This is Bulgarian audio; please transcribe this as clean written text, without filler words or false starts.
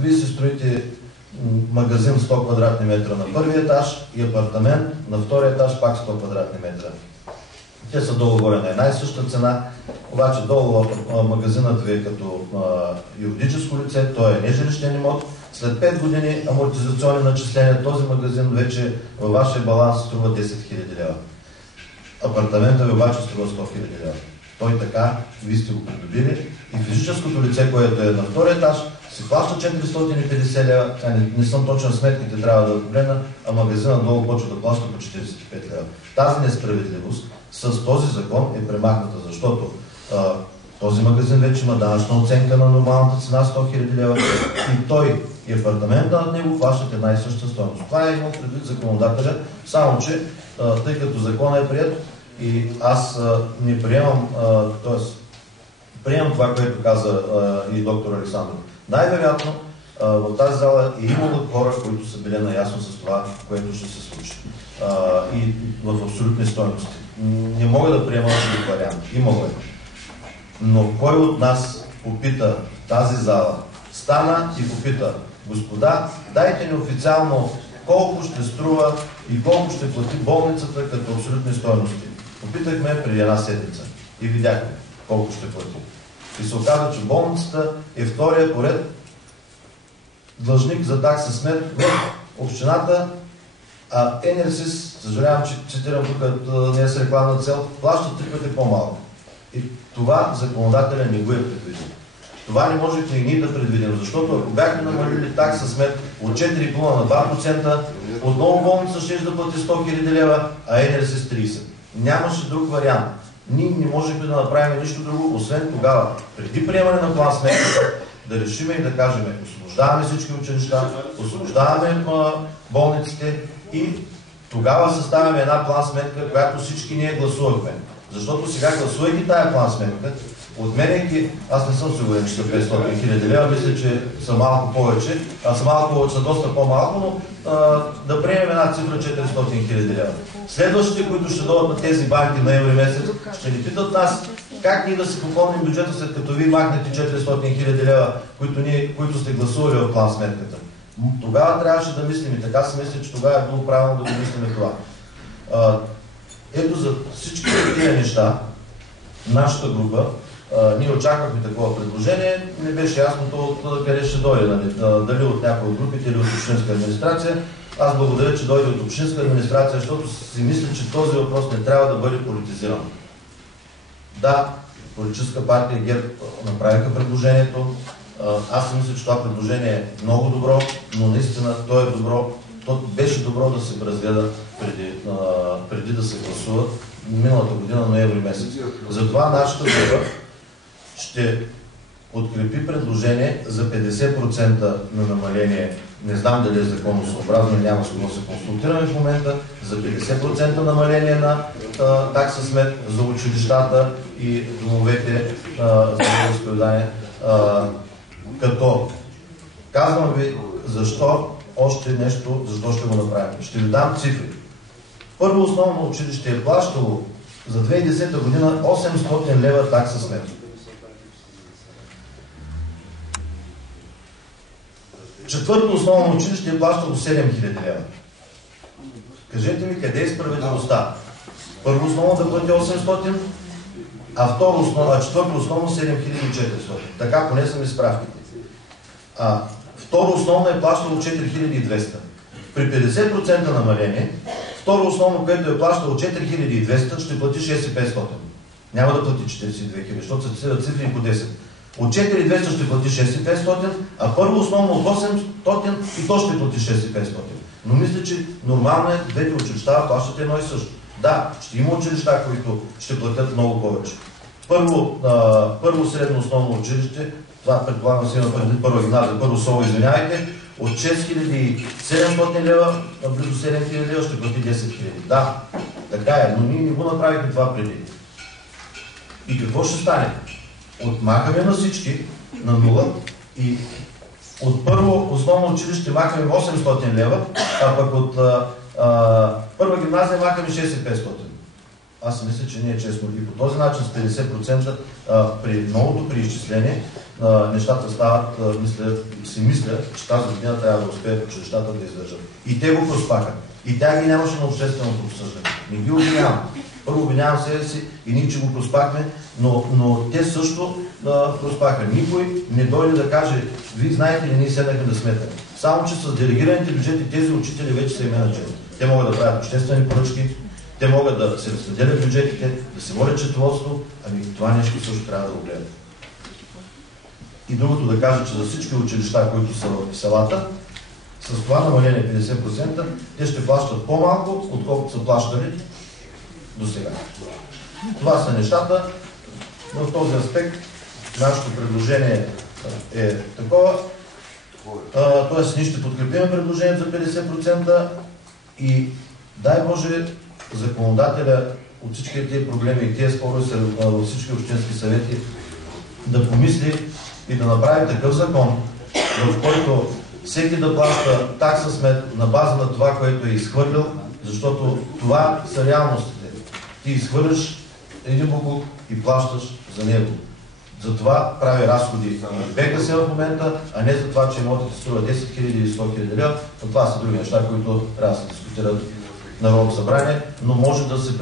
Вие си строите магазин 100 квадратни метра на първия етаж и апартамент на втория етаж пак 100 квадратни метра. Те са долу-горе на една и съща цена, обаче долу магазинът ви е като юридическо лице, той е нежилищен имот. След 5 години амортизационни начисления този магазин вече във вашия баланс струва 10 000 лева. Апартамента ви обаче струва 100 000 лева. Той така, вие сте го придобили и физическото лице, което е на втория етаж, си плаща 450 лева, не съм точен сметките, трябва да погледна, а магазинът долу почва да плаща по 45 лева. Тази несправедливост с този закон е премахната, защото този магазин вече има данъчна оценка на нормалната цена 100 000 лева и той и апартамента над него плащат една и съща стойност. Това е имал предвид законодателя, само че тъй като законът е прият и аз не приемам, т.е. приемам това, което каза и доктор Александров. Най-вероятно в тази зала е имало хора, които са били наясно с това, което ще се случи. И в абсолютни стойности. Не мога да приема този вариант. Имало е. Но кой от нас попита тази зала, стана и попита: господа, дайте ни официално колко ще струва и колко ще плати болницата като абсолютни стойности. Попитахме преди една седмица и видяхме колко ще плати. И се оказа, че болницата е втория поред длъжник за такса смет в общината, а НРСИС, съжалявам, че цитирам тук, не е с рекламна цел, плаща 3 пъти по-малко. И това законодателя не го е предвидил. Това не можехме и ние да предвидим, защото ако бяхме намалили такса смет от 4,5 на 2%, отново болница ще да плати 100 000 лева, а НРСИС 30. Нямаше друг вариант. Ние не можехме да направим нищо друго, освен тогава, преди приемане на план сметката, да решиме и да кажем: освобождаваме всички училища, освобождаваме болниците и тогава съставяме една план сметка, която всички ние гласувахме. Защото сега, гласувайки тая план сметка, отменяйки, аз не съм сигурен, че са 500 000 лева, мисля, че са малко повече, са доста по-малко, но да приемем една цифра 400 000 лева. Следващите, които ще дойдат на тези банки ноември месец, ще ни питат нас как ние да си попълним бюджета, след като вие махнете 400 000 лева, които сте гласували в план сметката. Тогава трябваше да мислим и така си мисля, че тогава е било правилно да го мислим това. Ето за всички тези неща, нашата група, ние очаквахме такова предложение, не беше ясно то къде ще дойде, дали от някои от групите или от общинска администрация. Аз благодаря, че дойде от общинска администрация, защото си мисля, че този въпрос не трябва да бъде политизиран. Да, политическа партия ГЕРБ направиха предложението. Аз си мисля, че това предложение е много добро, но наистина то е добро. То беше добро да се разгледа преди да се гласува миналата година, ноември месец. Затова нашата група ще подкрепи предложение за 50% на намаление. Не знам дали е законосъобразно, няма с кого се консултираме в момента, за 50% намаление на такса смет за училищата и домовете за вероизповедание. Като казвам ви защо още нещо, защо ще го направим. Ще ви дам цифри. Първо основно училище е плащало за 2010 година 800 лева такса смет. Четвърто основно училище е плащало 7000 лева. Кажете ми къде е справедливостта? Първо основно да плати 800, а четвърто основно 7400. Така поне са ми справките. Второ основно е плащало 4200. При 50% намаление, второ основно, което е плащало 4200, ще плати 6500. Няма да плати 42 000, защото се цитират цифри по 10. От 4200 ще плати 6500, а първо основно от 800 и то ще плати 6500. Но мисля, че нормално е двете училища плащат едно и също. Да, ще има училища, които ще платят много повече. Първо средно основно училище, това предполагам си има преди първа гимназия, първо СОВ, извинявайте, от 6700 лева, близо 7000 лева ще плати 10 000. Да, така е, но ние не го направихме това преди. И какво ще стане? Отмахаме на всички на нула и от първо основно училище махаме 800 лева, а пък от първа гимназия махаме 6500. Аз си мисля, че не е честно. И по този начин с 50% при новото преизчисление нещата стават, си мисля, че тази година трябва да успеят училищата да издържат. И те го проспаха. И тя ги нямаше на общественото обсъждане. Не ги обвинявам. Първо обвинявам себе си и ние, че го проспахме, но те също проспаха. Никой не дойде да каже, вие знаете ли, ние седнахме да сметаме. Само, че с делегираните бюджети тези учители вече са менеджери. Те могат да правят обществени поръчки, те могат да се разпределят бюджетите, да се водят счетоводство, ами това нещо също трябва да го гледат. И другото да кажа, че за всички училища, които са в селата, с това намаление 50%, те ще плащат по-малко, отколкото са плащали до сега. Това са нещата. В този аспект нашето предложение е такова. Тоест, ние ще подкрепим предложението за 50% и дай Боже законодателя от всички тези проблеми и тези спорове във всички общински съвети да помисли и да направи такъв закон, в който всеки да плаща такса смет на база на това, което е изхвърлил, защото това са реалностите. Ти изхвърляш един буклук и плащаш за него. Затова прави разходи и БКС в момента, а не за това, че имотите струва 10 000 или 100 000 лева. Но това са други неща, които трябва да се дискутират в Народното събрание, но може да се